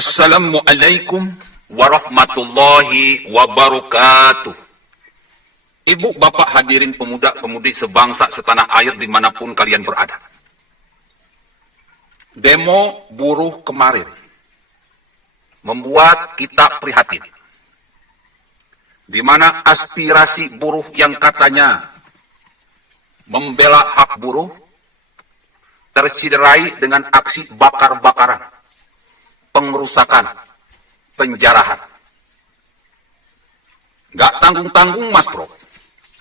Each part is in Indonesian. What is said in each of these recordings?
Assalamualaikum warahmatullahi wabarakatuh. Ibu, bapak, hadirin pemuda-pemudi sebangsa setanah air dimanapun kalian berada. Demo buruh kemarin membuat kita prihatin, di mana aspirasi buruh yang katanya membela hak buruh tercederai dengan aksi bakar-bakaran, pengerusakan, penjarahan. Gak tanggung-tanggung, Mas Bro.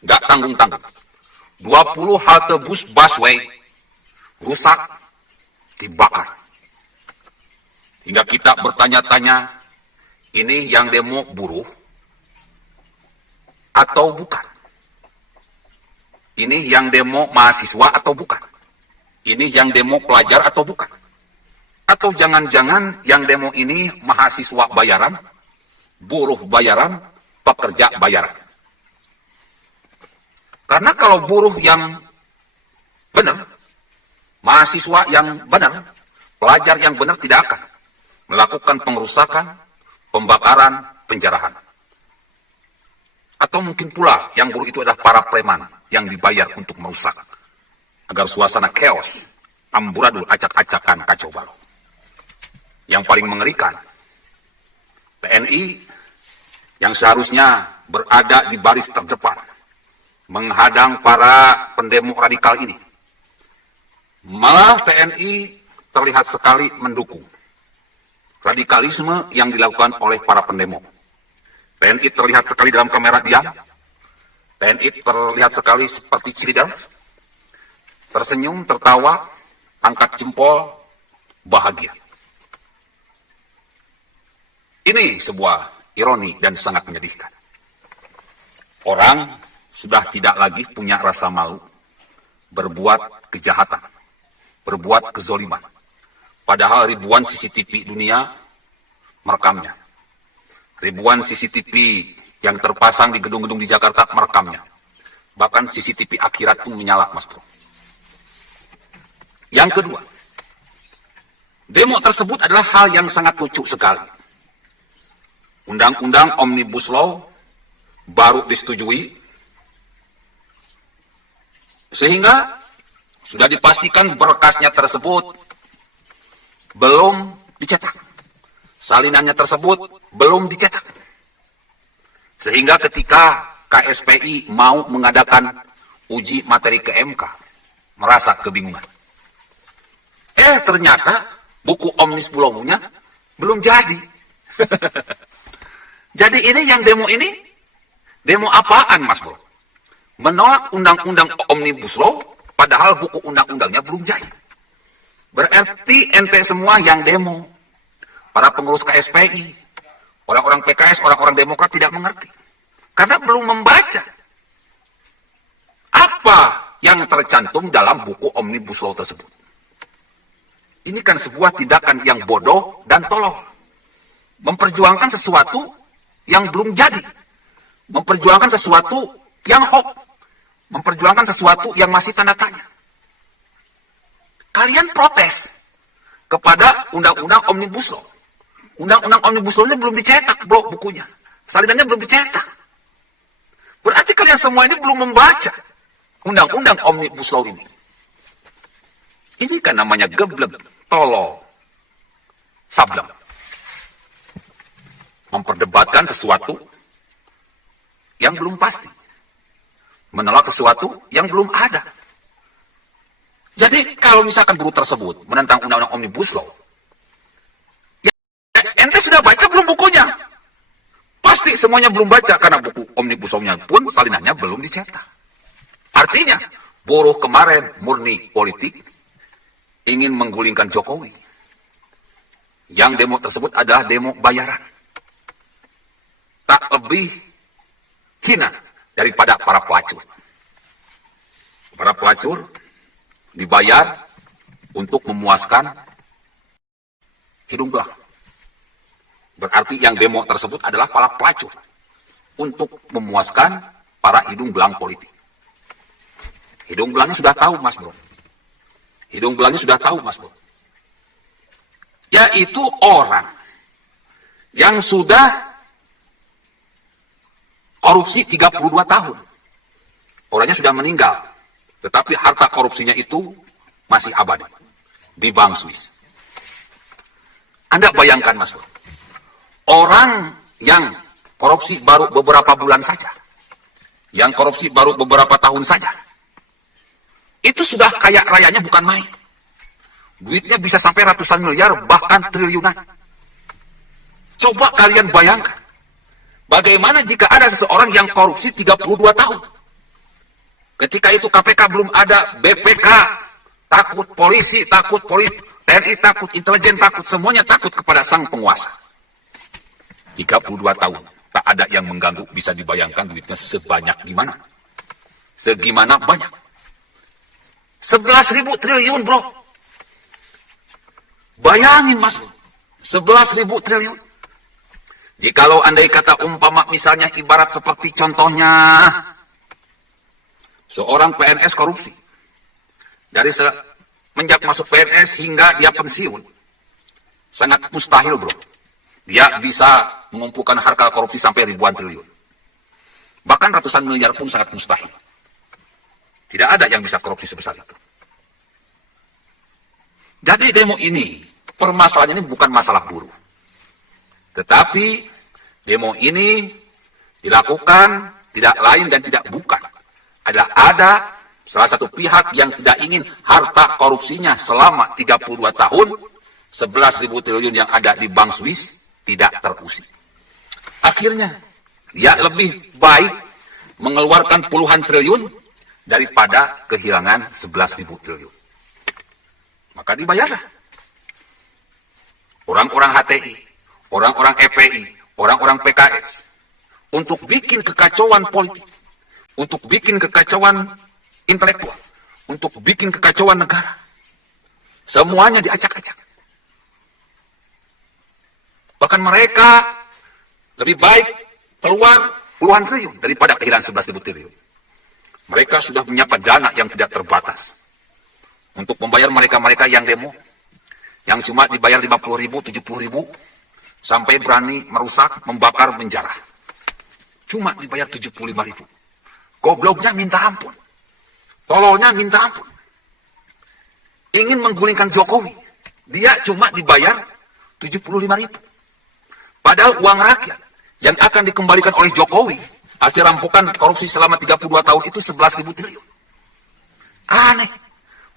Gak tanggung-tanggung. 20 halte bus busway rusak, dibakar. Hingga kita bertanya-tanya, ini yang demo buruh atau bukan? Ini yang demo mahasiswa atau bukan? Ini yang demo pelajar atau bukan? Atau jangan-jangan yang demo ini mahasiswa bayaran, buruh bayaran, pekerja bayaran? Karena kalau buruh yang benar, mahasiswa yang benar, pelajar yang benar tidak akan melakukan pengerusakan, pembakaran, penjarahan. Atau mungkin pula yang buruh itu adalah para preman yang dibayar untuk merusak, agar suasana chaos, amburadul, acak-acakan, kacau balau. Yang paling mengerikan, TNI yang seharusnya berada di baris terdepan, menghadang para pendemo radikal ini. Malah TNI terlihat sekali mendukung radikalisme yang dilakukan oleh para pendemo. TNI terlihat sekali dalam kamera diam. TNI terlihat sekali seperti cheerleader, tersenyum, tertawa, angkat jempol, bahagia. Ini sebuah ironi dan sangat menyedihkan. Orang sudah tidak lagi punya rasa malu berbuat kejahatan, berbuat kezoliman. Padahal ribuan CCTV dunia merekamnya. Ribuan CCTV yang terpasang di gedung-gedung di Jakarta merekamnya. Bahkan CCTV akhirat pun menyala, Mas Bro. Yang kedua, demo tersebut adalah hal yang sangat lucu sekali. Undang-undang Omnibus Law baru disetujui, sehingga sudah dipastikan berkasnya tersebut belum dicetak. Salinannya tersebut belum dicetak. Sehingga ketika KSPI mau mengadakan uji materi ke MK, merasa kebingungan. Ternyata buku Omnibus Law-nya belum jadi. Jadi ini yang demo ini, demo apaan, Mas Bro? Menolak undang-undang Omnibus Law, padahal buku undang-undangnya belum jadi. Berarti ente semua yang demo, para pengurus KSPI, orang-orang PKS, orang-orang Demokrat tidak mengerti. Karena belum membaca apa yang tercantum dalam buku Omnibus Law tersebut. Ini kan sebuah tindakan yang bodoh dan tolol. Memperjuangkan sesuatu yang belum jadi. Memperjuangkan sesuatu yang hoax. Memperjuangkan sesuatu yang masih tanda tanya. Kalian protes kepada undang-undang Omnibus Law. Undang-undang Omnibus Law-nya belum dicetak, Bro, bukunya. Salinannya belum dicetak. Berarti kalian semua ini belum membaca undang-undang Omnibus Law ini. Ini kan namanya geblek, tolol, sableng. Memperdebatkan sesuatu yang belum pasti. Menolak sesuatu yang belum ada. Jadi kalau misalkan buruh tersebut menentang undang-undang Omnibus Law, ya, ente sudah baca belum bukunya? Pasti semuanya belum baca, karena buku Omnibus Law-nya pun salinannya belum dicetak. Artinya, buruh kemarin murni politik, ingin menggulingkan Jokowi. Yang demo tersebut adalah demo bayaran. Tak lebih hina daripada para pelacur. Para pelacur dibayar untuk memuaskan hidung belang. Berarti yang demo tersebut adalah para pelacur untuk memuaskan para hidung belang politik. Hidung belangnya sudah tahu, Mas Bro. Hidung belangnya sudah tahu, Mas Bro. Yaitu orang yang sudah korupsi 32 tahun. Orangnya sudah meninggal, tetapi harta korupsinya itu masih abadi di bank Swiss. Anda bayangkan, Mas Bro, orang yang korupsi baru beberapa bulan saja, yang korupsi baru beberapa tahun saja, itu sudah kaya rayanya bukan main. Duitnya bisa sampai ratusan miliar, bahkan triliunan. Coba kalian bayangkan, bagaimana jika ada seseorang yang korupsi 32 tahun. Ketika itu KPK belum ada, BPK takut, polisi takut, TNI takut, intelijen takut, semuanya takut kepada sang penguasa. 32 tahun, tak ada yang mengganggu, bisa dibayangkan duitnya sebanyak gimana. Segimana banyak. 11.000 triliun, bro. Bayangin, Mas, 11.000 triliun. Jikalau andai kata umpama misalnya ibarat seperti contohnya seorang PNS korupsi. Dari semenjak masuk PNS hingga dia pensiun, sangat mustahil, bro. Dia bisa mengumpulkan harta korupsi sampai ribuan triliun. Bahkan ratusan miliar pun sangat mustahil. Tidak ada yang bisa korupsi sebesar itu. Jadi demo ini, permasalahannya ini bukan masalah buruh. Tetapi demo ini dilakukan tidak lain dan tidak bukan. Adalah ada salah satu pihak yang tidak ingin harta korupsinya selama 32 tahun, 11.000 triliun yang ada di bank Swiss tidak terusik. Akhirnya, dia lebih baik mengeluarkan puluhan triliun daripada kehilangan 11.000 triliun. Maka dibayarlah. Orang-orang HTI, orang-orang EPI, orang-orang PKS, untuk bikin kekacauan politik, untuk bikin kekacauan intelektual, untuk bikin kekacauan negara. Semuanya diacak-acak. Bahkan mereka lebih baik keluar puluhan triliun daripada kehilangan 11.000 triliun. Mereka sudah menyiapkan dana yang tidak terbatas untuk membayar mereka-mereka yang demo, yang cuma dibayar 50.000, 70.000, sampai berani merusak, membakar, menjarah. Cuma dibayar 75.000. Gobloknya minta ampun. Tololnya minta ampun. Ingin menggulingkan Jokowi, dia cuma dibayar 75.000. Padahal uang rakyat yang akan dikembalikan oleh Jokowi hasil rampokan korupsi selama 32 tahun itu 11.000 triliun. Aneh.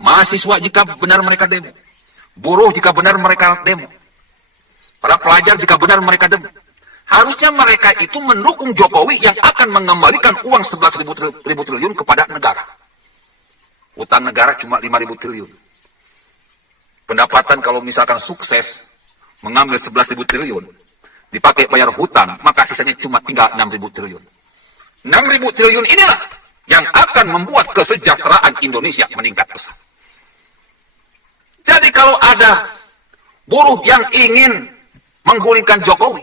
Mahasiswa jika benar mereka demo, buruh jika benar mereka demo, para pelajar jika benar mereka demo, harusnya mereka itu mendukung Jokowi yang akan mengembalikan uang 11.000 triliun kepada negara. Utang negara cuma 5.000 triliun. Pendapatan kalau misalkan sukses mengambil 11.000 triliun, dipakai bayar hutang, maka sisanya cuma tinggal 6.000 triliun. 6.000 triliun inilah yang akan membuat kesejahteraan Indonesia meningkat pesat. Jadi kalau ada buruh yang ingin menggulingkan Jokowi,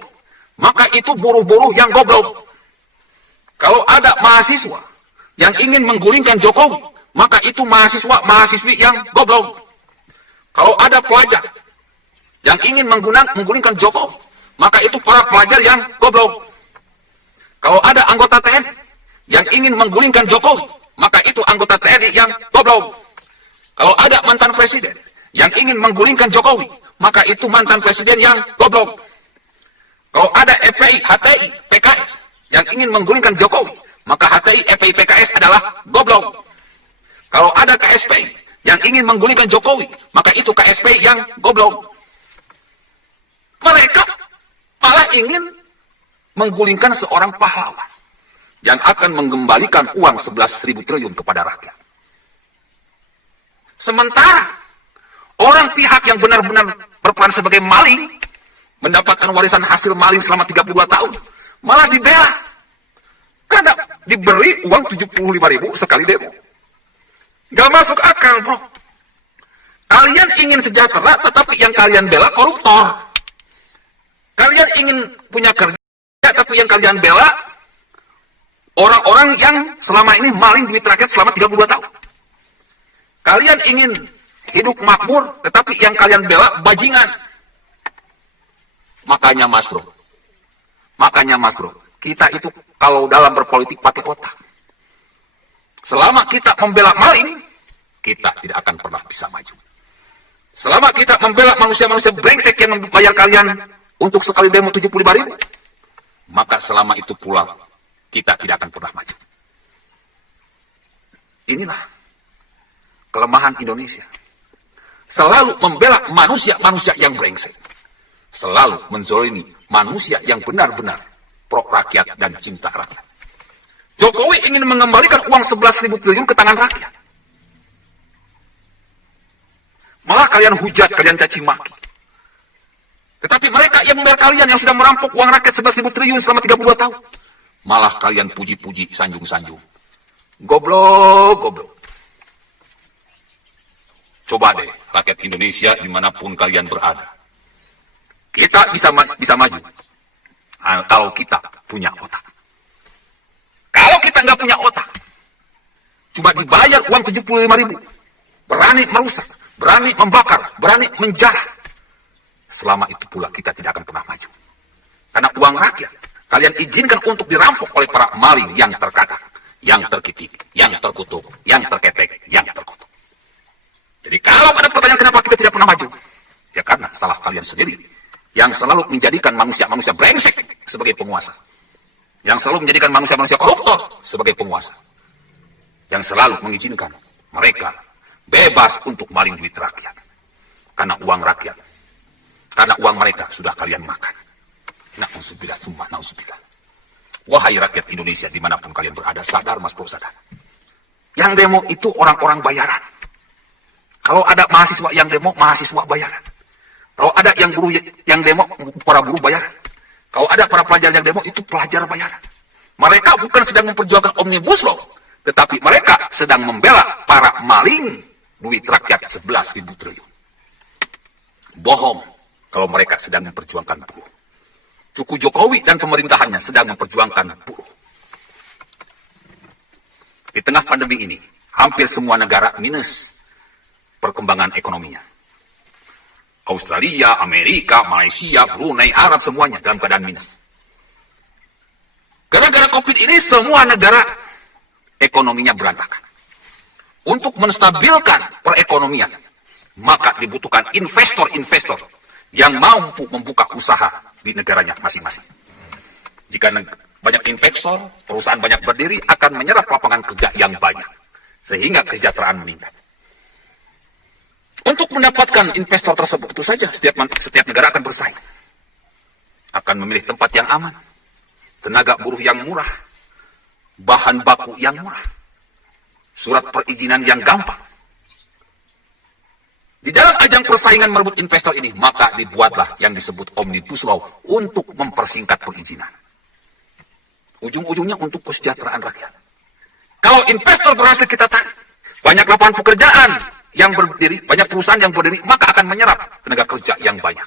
maka itu buruh-buruh yang goblok. Kalau ada mahasiswa yang ingin menggulingkan Jokowi, maka itu mahasiswa-mahasiswi yang goblok. Kalau ada pelajar yang ingin menggulingkan Jokowi, maka itu para pelajar yang goblok. Kalau ada anggota TNI yang ingin menggulingkan Jokowi, maka itu anggota TNI yang goblok. Kalau ada mantan presiden yang ingin menggulingkan Jokowi, maka itu mantan presiden yang goblok. Kalau ada EPI, HTI, PKS yang ingin menggulingkan Jokowi, maka HTI, EPI, PKS adalah goblok. Kalau ada KSPI yang ingin menggulingkan Jokowi, maka itu KSPI yang goblok. Mereka malah ingin menggulingkan seorang pahlawan yang akan mengembalikan uang 11.000 triliun kepada rakyat. Sementara orang pihak yang benar-benar berperan sebagai maling, mendapatkan warisan hasil maling selama 32 tahun, malah dibela. Karena diberi uang 75.000 sekali demo. Gak masuk akal, bro. Kalian ingin sejahtera, tetapi yang kalian bela koruptor. Kalian ingin punya kerja, tapi yang kalian bela orang-orang yang selama ini maling duit rakyat selama 32 tahun. Kalian ingin hidup makmur, tetapi yang kalian bela bajingan. Makanya, Mas Bro, Makanya Mas Bro, kita itu kalau dalam berpolitik pakai otak. Selama kita membela maling, kita tidak akan pernah bisa maju. Selama kita membela manusia-manusia brengsek yang membayar kalian untuk sekali demo 75.000, maka selama itu pula kita tidak akan pernah maju. Inilah kelemahan Indonesia. Selalu membela manusia-manusia yang brengsek. Selalu menzolimi manusia yang benar-benar pro rakyat dan cinta rakyat. Jokowi ingin mengembalikan uang 11.000 triliun ke tangan rakyat. Malah kalian hujat, kalian caci maki. Tetapi mereka yang membayar kalian yang sudah merampok uang rakyat 11.000 triliun selama 32 tahun. Malah kalian puji-puji, sanjung-sanjung. Goblok, goblok. Coba deh, rakyat Indonesia dimanapun kalian berada. Kita bisa maju kalau kita punya otak. Kalau kita nggak punya otak, cuma dibayar uang 75.000, berani merusak, berani membakar, berani menjarah. Selama itu pula kita tidak akan pernah maju. Karena uang rakyat, kalian izinkan untuk dirampok oleh para maling yang terkadang, yang terkitik, yang terkutuk, yang terketek, yang terkutuk. Jadi kalau ada pertanyaan kenapa kita tidak pernah maju, ya karena salah kalian sendiri yang selalu menjadikan manusia-manusia brengsek sebagai penguasa, yang selalu menjadikan manusia-manusia koruptor sebagai penguasa, yang selalu mengizinkan mereka bebas untuk maling duit rakyat karena uang rakyat, karena uang mereka sudah kalian makan. Na'udzubillah, summa na'udzubillah. Wahai rakyat Indonesia dimanapun kalian berada, sadar Mas Bro, sadar. Yang demo itu orang-orang bayaran. Kalau ada mahasiswa yang demo, mahasiswa bayaran. Kalau ada yang guru yang demo, para guru bayaran. Kalau ada para pelajar yang demo, itu pelajar bayaran. Mereka bukan sedang memperjuangkan Omnibus Law, tetapi mereka sedang membela para maling duit rakyat 11.000 triliun. Bohong kalau mereka sedang memperjuangkan buruh. Suku Jokowi dan pemerintahannya sedang memperjuangkan buruh. Di tengah pandemi ini, hampir semua negara minus perkembangan ekonominya. Australia, Amerika, Malaysia, Brunei, Arab, semuanya dalam keadaan minus. Gara-gara COVID ini semua negara ekonominya berantakan. Untuk menstabilkan perekonomian, maka dibutuhkan investor-investor yang mampu membuka usaha di negaranya masing-masing. Jika banyak investor, perusahaan banyak berdiri, akan menyerap lapangan kerja yang banyak, sehingga kesejahteraan meningkat. Untuk mendapatkan investor tersebut, itu saja setiap negara akan bersaing. Akan memilih tempat yang aman, tenaga buruh yang murah, bahan baku yang murah, surat perizinan yang gampang. Di dalam ajang persaingan merebut investor ini, maka dibuatlah yang disebut Omnibus Law untuk mempersingkat perizinan. Ujung-ujungnya untuk kesejahteraan rakyat. Kalau investor berhasil kita tarik, banyak lapangan pekerjaan yang berdiri, banyak perusahaan yang berdiri, maka akan menyerap tenaga kerja yang banyak.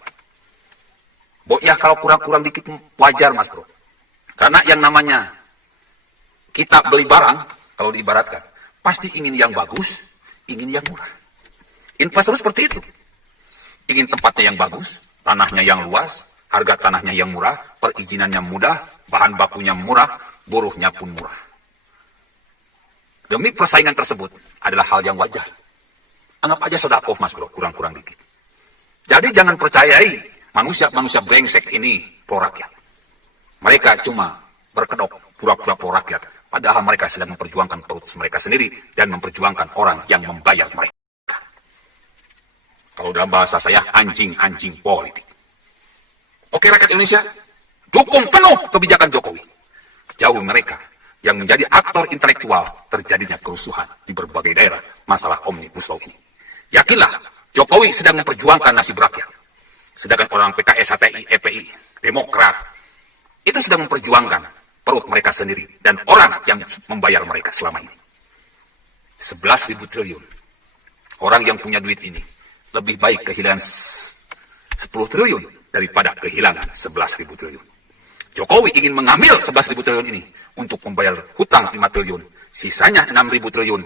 Ya kalau kurang-kurang dikit wajar Mas Bro. Karena yang namanya kita beli barang, kalau diibaratkan, pasti ingin yang bagus, ingin yang murah. Investor seperti itu. Ingin tempatnya yang bagus, tanahnya yang luas, harga tanahnya yang murah, perizinannya mudah, bahan bakunya murah, buruhnya pun murah. Demi persaingan tersebut adalah hal yang wajar. Anggap aja sedekah Mas Bro, kurang-kurang dikit. Jadi jangan percayai manusia-manusia brengsek ini pro rakyat. Mereka cuma berkedok pura-pura pro rakyat, padahal mereka sedang memperjuangkan perut mereka sendiri dan memperjuangkan orang yang membayar mereka. Kalau dalam bahasa saya, anjing-anjing politik. Oke rakyat Indonesia, dukung penuh kebijakan Jokowi. Jauh mereka yang menjadi aktor intelektual terjadinya kerusuhan di berbagai daerah masalah Omnibus Law ini. Yakinlah, Jokowi sedang memperjuangkan nasib rakyat. Sedangkan orang PKS, HTI, EPI, Demokrat, itu sedang memperjuangkan perut mereka sendiri dan orang yang membayar mereka selama ini. 11.000 triliun. Orang yang punya duit ini lebih baik kehilangan 10 triliun daripada kehilangan 11.000 triliun. Jokowi ingin mengambil 11.000 triliun ini untuk membayar hutang 5 triliun. Sisanya 6.000 triliun.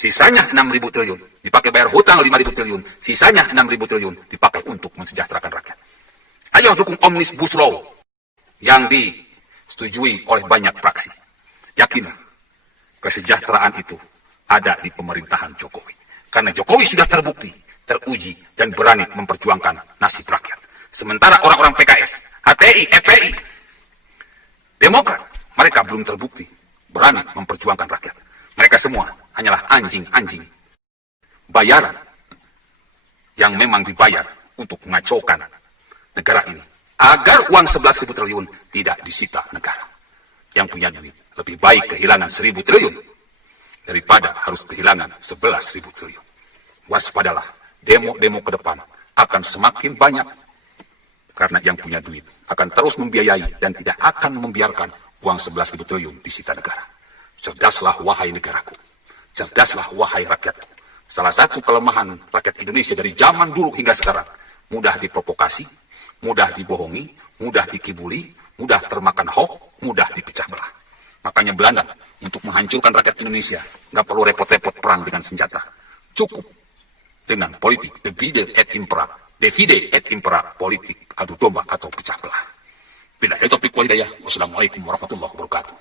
Sisanya 6.000 triliun dipakai bayar hutang 5.000 triliun. Sisanya 6.000 triliun dipakai untuk mensejahterakan rakyat. Ayo dukung Omnibus Law. yang disetujui oleh banyak fraksi. Yakinlah, kesejahteraan itu ada di pemerintahan Jokowi. Karena Jokowi sudah terbukti, teruji, dan berani memperjuangkan nasib rakyat. Sementara orang-orang PKS, HTI, FPI, Demokrat, mereka belum terbukti berani memperjuangkan rakyat. Mereka semua hanyalah anjing-anjing bayaran yang memang dibayar untuk mengacaukan negara ini. Agar uang 11.000 triliun tidak disita negara. Yang punya duit lebih baik kehilangan 1.000 triliun daripada harus kehilangan 11.000 triliun. Waspadalah, demo-demo ke depan akan semakin banyak. Karena yang punya duit akan terus membiayai dan tidak akan membiarkan uang 11.000 triliun disita negara. Cerdaslah wahai negaraku. Cerdaslah wahai rakyatku. Salah satu kelemahan rakyat Indonesia dari zaman dulu hingga sekarang, mudah diprovokasi, mudah dibohongi, mudah dikibuli, mudah termakan hoax, mudah dipecah belah. Makanya Belanda untuk menghancurkan rakyat Indonesia nggak perlu repot-repot perang dengan senjata. Cukup dengan politik divide et impera, politik adu domba atau pecah belah. Bila itu topik walidayah. Wassalamualaikum warahmatullahi wabarakatuh.